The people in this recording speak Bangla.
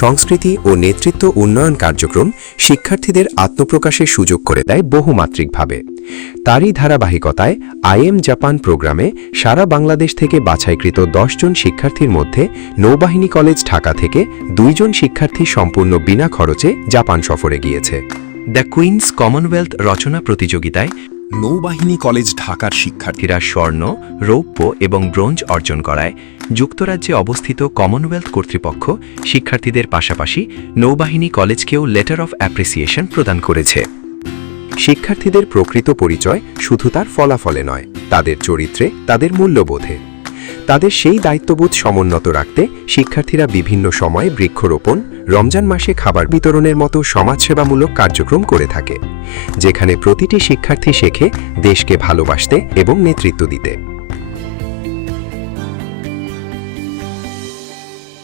সংস্কৃতি ও নেতৃত্ব উন্নয়ন কার্যক্রম শিক্ষার্থীদের আত্মপ্রকাশের সুযোগ করে দেয় বহুমাত্রিকভাবে। তারই ধারাবাহিকতায় আইএম জাপান প্রোগ্রামে সারা বাংলাদেশ থেকে বাছাইকৃত 10 জন শিক্ষার্থীর মধ্যে নৌবাহিনী কলেজ ঢাকা থেকে 2 জন শিক্ষার্থী সম্পূর্ণ বিনা খরচে জাপান সফরে গিয়েছে। দ্য কুইন্স কমনওয়েলথ রচনা প্রতিযোগিতায় নৌবাহিনী কলেজ ঢাকার শিক্ষার্থীরা স্বর্ণ, রৌপ্য এবং ব্রোঞ্জ অর্জন করায় যুক্তরাজ্যে অবস্থিত কমনওয়েলথ কর্তৃপক্ষ শিক্ষার্থীদের পাশাপাশি নৌবাহিনী কলেজকেও লেটার অফ অ্যাপ্রিসিয়েশন প্রদান করেছে। শিক্ষার্থীদের প্রকৃত পরিচয় শুধু তার ফলাফলে নয়, তাদের চরিত্রে, তাদের মূল্যবোধে। তাদের সেই দায়িত্ববোধ সমুন্নত রাখতে শিক্ষার্থীরা বিভিন্ন সময়ে বৃক্ষরোপণ, রমজান মাসে খাবার বিতরণের মতো সমাজসেবামূলক কার্যক্রম করে থাকে, যেখানে প্রতিটি শিক্ষার্থী শেখে দেশকে ভালোবাসতে এবং নেতৃত্ব দিতে।